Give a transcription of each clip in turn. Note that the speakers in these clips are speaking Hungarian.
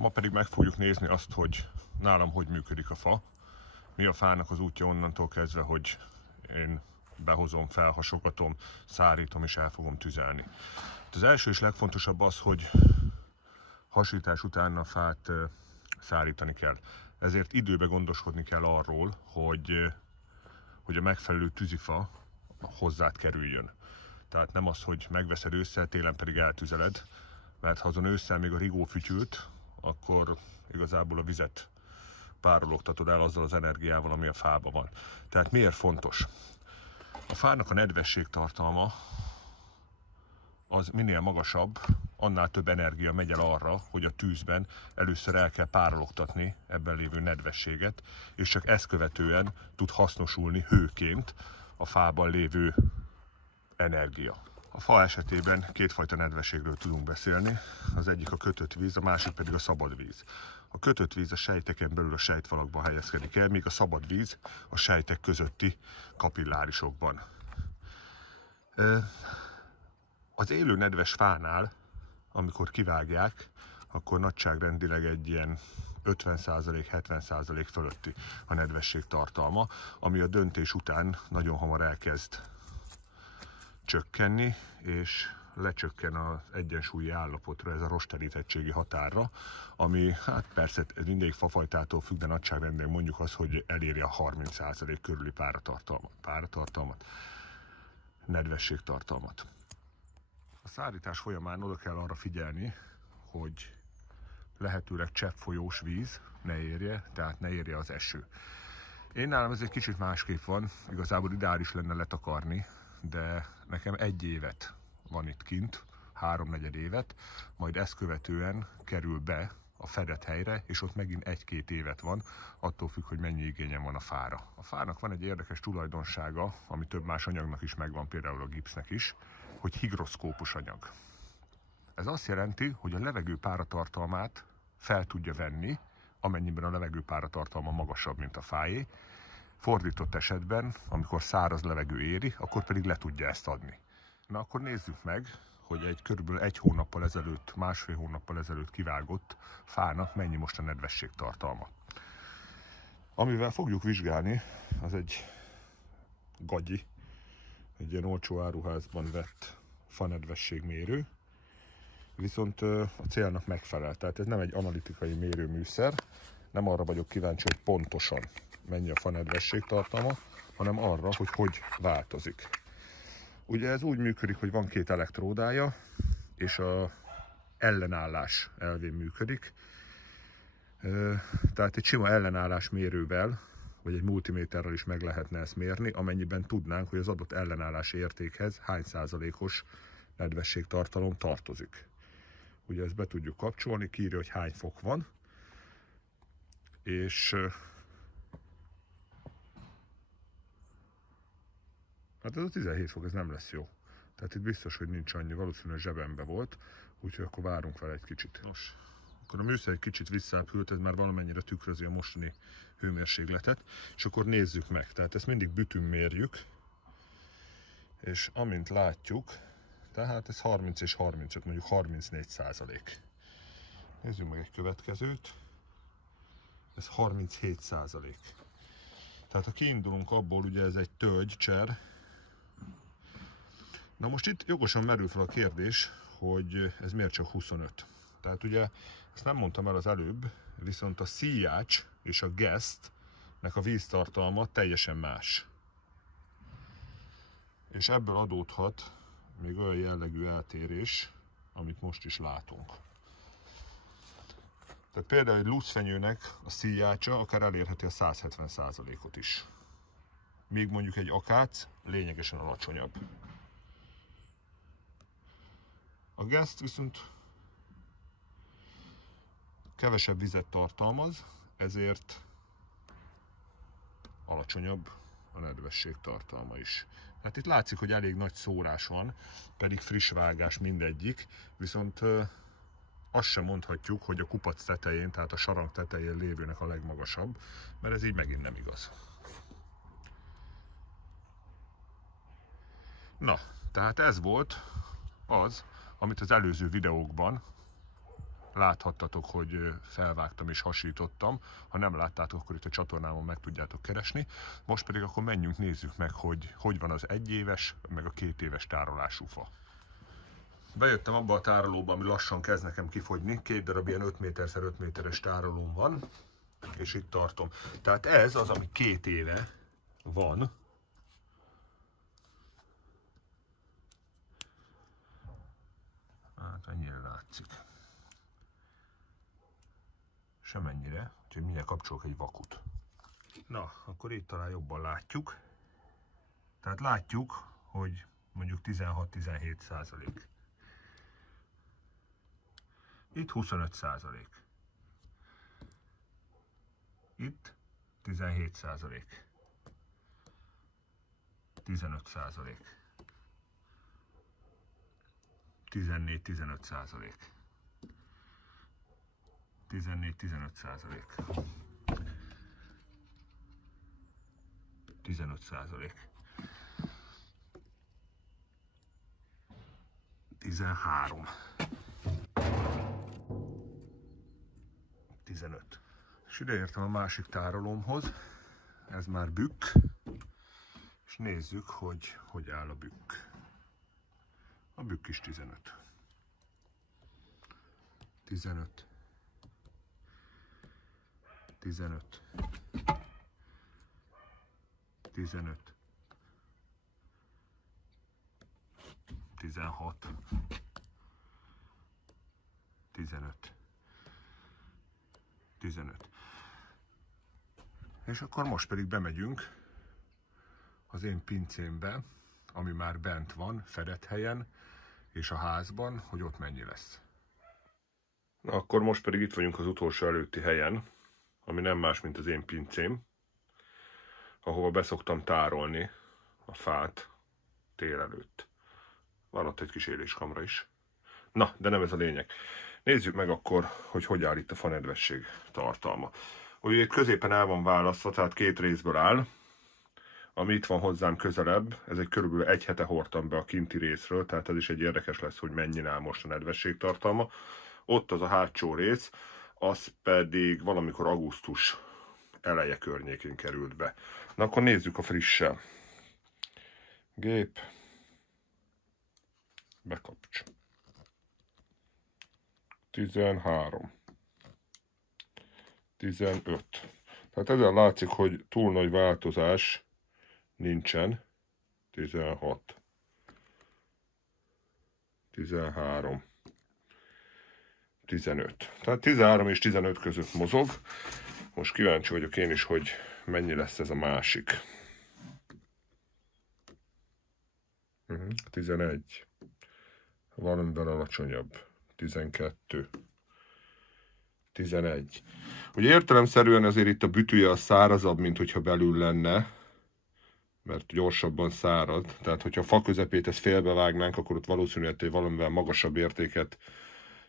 Ma pedig meg fogjuk nézni azt, hogy nálam hogy működik a fa. Mi a fának az útja onnantól kezdve, hogy én behozom, felhasogatom, szárítom és el fogom tüzelni. Az első és legfontosabb az, hogy hasítás után a fát szárítani kell. Ezért időben gondoskodni kell arról, hogy a megfelelő tűzifa hozzád kerüljön. Tehát nem az, hogy megveszed ősszel, télen pedig eltüzeled, mert ha azon ősszel még a rigó fütyült, akkor igazából a vizet párologtatod el azzal az energiával, ami a fában van. Tehát miért fontos? A fának a nedvesség tartalma az minél magasabb, annál több energia megy el arra, hogy a tűzben először el kell párologtatni ebben lévő nedvességet, és csak ezt követően tud hasznosulni hőként a fában lévő energia. A fa esetében kétfajta nedvességről tudunk beszélni, az egyik a kötött víz, a másik pedig a szabad víz. A kötött víz a sejteken belül a sejtfalakban helyezkedik el, míg a szabad víz a sejtek közötti kapillárisokban. Az élő nedves fánál, amikor kivágják, akkor nagyságrendileg egy ilyen 50%-70% fölötti a nedvesség tartalma, ami a döntés után nagyon hamar elkezd csökkenni, és lecsökken az egyensúlyi állapotra, ez a rosterítettségi határra, ami hát persze ez mindig fafajtától függ, de nagyságrendileg mondjuk az, hogy eléri a 30% körüli páratartalmat, nedvességtartalmat. A szárítás folyamán oda kell arra figyelni, hogy lehetőleg cseppfolyós víz ne érje, tehát ne érje az eső. Én nálam ez egy kicsit másképp van, igazából ideális lenne letakarni, de nekem 1 évet van itt kint, 3-4 évet, majd ezt követően kerül be a fedett helyre, és ott megint 1-2 évet van, attól függ, hogy mennyi igényem van a fára. A fának van egy érdekes tulajdonsága, ami több más anyagnak is megvan, például a gipsznek is, hogy higroszkópos anyag. Ez azt jelenti, hogy a levegő páratartalmát fel tudja venni, amennyiben a levegő páratartalma magasabb, mint a fáé. Fordított esetben, amikor száraz levegő éri, akkor pedig le tudja ezt adni. Na akkor nézzük meg, hogy egy körülbelül 1 hónappal ezelőtt, 1,5 hónappal ezelőtt kivágott fának mennyi most a nedvesség tartalma. Amivel fogjuk vizsgálni, az egy gagyi, egy ilyen olcsó áruházban vett fanedvességmérő, viszont a célnak megfelel. Tehát ez nem egy analitikai mérőműszer, nem arra vagyok kíváncsi, hogy pontosan mennyi a fanedvesség tartalma, hanem arra, hogy hogy változik. Ugye ez úgy működik, hogy van 2 elektródája, és a ellenállás elvén működik. Tehát egy sima ellenállás mérővel, vagy egy multiméterrel is meg lehetne ezt mérni, amennyiben tudnánk, hogy az adott ellenállás értékhez hány százalékos nedvességtartalom tartozik. Ugye ezt be tudjuk kapcsolni, kiírja, hogy hány fok van, és hát ez a 17 fok, ez nem lesz jó. Tehát itt biztos, hogy nincs annyi, valószínűleg zsebembe volt, úgyhogy akkor várunk fel egy kicsit. Nos, akkor a műszer egy kicsit visszább, ez már valamennyire tükrözi a mostani hőmérsékletet, és akkor nézzük meg. Tehát ezt mindig bütűn mérjük, és amint látjuk, tehát ez 30 és 35, mondjuk 34%. Nézzük meg egy következőt, ez 37%. Tehát ha kiindulunk abból, ugye ez egy tölgycser. Na most itt jogosan merül fel a kérdés, hogy ez miért csak 25. Tehát ugye, ezt nem mondtam el az előbb, viszont a szíjács és a gesztnek a víztartalma teljesen más. És ebből adódhat még olyan jellegű eltérés, amit most is látunk. Tehát például egy luszfenyőnek a szíjácsa akár elérheti a 170%-ot is. Míg mondjuk egy akác lényegesen alacsonyabb. A geszt viszont kevesebb vizet tartalmaz, ezért alacsonyabb a nedvesség tartalma is. Hát itt látszik, hogy elég nagy szórás van, pedig friss vágás mindegyik, viszont azt sem mondhatjuk, hogy a kupac tetején, tehát a sarang tetején lévőnek a legmagasabb, mert ez így megint nem igaz. Na, tehát ez volt az, amit az előző videókban láthattatok, hogy felvágtam és hasítottam. Ha nem láttátok, akkor itt a csatornámon meg tudjátok keresni. Most pedig akkor menjünk, nézzük meg, hogy van az 1 éves, meg a 2 éves tárolású fa. Bejöttem abba a tárolóba, ami lassan kezd nekem kifogyni. 2 darab ilyen 5 x 5 méteres tárolóm van, és itt tartom. Tehát ez az, ami 2 éve van. Hát ennyire látszik. Semennyire, úgyhogy mindjárt kapcsolok egy vakut. Na, akkor itt talán jobban látjuk. Tehát látjuk, hogy mondjuk 16-17%. Itt 25%. Itt 17%. 15%. 14-15%. 14-15%. 15%. 13. 15. És ide értem a másik tárolómhoz. Ez már bükk. És nézzük, hogy áll a bükk. A bükk is 15. 15. 15. 15. 16. 15. 15. És akkor most pedig bemegyünk az én pincémbe, ami már bent van, fedett helyen, és a házban, hogy ott mennyi lesz. Na akkor most pedig itt vagyunk az utolsó előtti helyen, ami nem más, mint az én pincém, ahova beszoktam tárolni a fát tél előtt. Van ott egy kis éléskamra is. Na, de nem ez a lényeg. Nézzük meg akkor, hogy áll itt a fanedvesség tartalma. Ugye itt középen el van választva, tehát 2 részből áll. Ami itt van hozzám közelebb, ez egy körülbelül 1 hete hordtam be a kinti részről, tehát ez is egy érdekes lesz, hogy mennyi áll most a nedvesség tartalma. Ott az a hátsó rész, az pedig valamikor augusztus eleje környékén került be. Na akkor nézzük a frissel. Gép. Bekapcs. 13. 15. Tehát ezen látszik, hogy túl nagy változás nincsen. 16. 13. 15. Tehát 13 és 15 között mozog. Most kíváncsi vagyok én is, hogy mennyi lesz ez a másik. 11. Valamivel alacsonyabb. 12. 11. Ugye értelemszerűen azért itt a bütűje a szárazabb, mint hogyha belül lenne, mert gyorsabban szárad. Tehát, hogyha a fa közepét ezt félbevágnánk, akkor ott valószínűleg egy valamivel magasabb értéket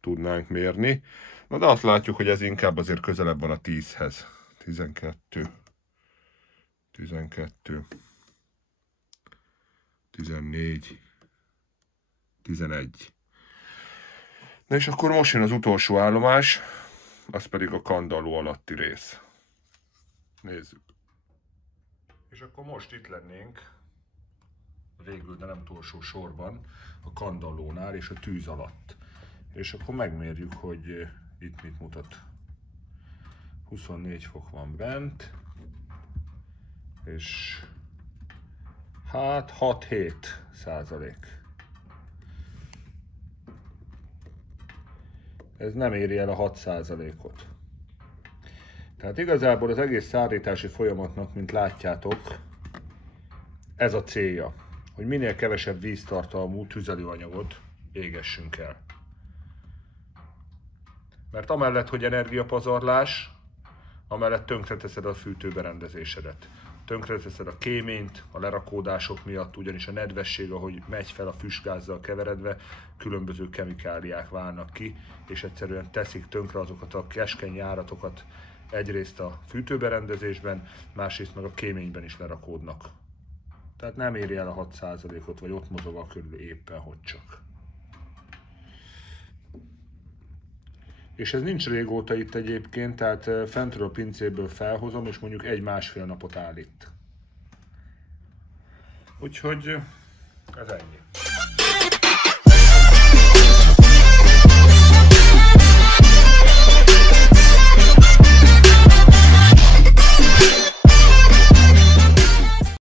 tudnánk mérni. Na de azt látjuk, hogy ez inkább azért közelebb van a 10-hez. 12. 12. 14. 11. Na és akkor most jön az utolsó állomás, az pedig a kandalló alatti rész. Nézzük. És akkor most itt lennénk, végül, de nem utolsó sorban, a kandallónál és a tűz alatt. És akkor megmérjük, hogy itt mit mutat. 24 fok van bent, és hát 6-7%. Ez nem éri el a 6%-ot. Tehát igazából az egész szárítási folyamatnak, mint látjátok, ez a célja, hogy minél kevesebb víztartalmú tüzelőanyagot égessünk el. Mert amellett, hogy energiapazarlás, amellett tönkreteszed a fűtőberendezésedet. Tönkreteszed a kéményt a lerakódások miatt, ugyanis a nedvesség, ahogy megy fel a füstgázzal keveredve, különböző kemikáliák válnak ki, és egyszerűen teszik tönkre azokat a keskeny járatokat egyrészt a fűtőberendezésben, másrészt meg a kéményben is lerakódnak. Tehát nem éri el a 6%-ot, vagy ott mozog a körül éppen, hogy csak. És ez nincs régóta itt egyébként, tehát fentről a pincéből felhozom, és mondjuk 1-1,5 napot áll itt. Úgyhogy ez ennyi.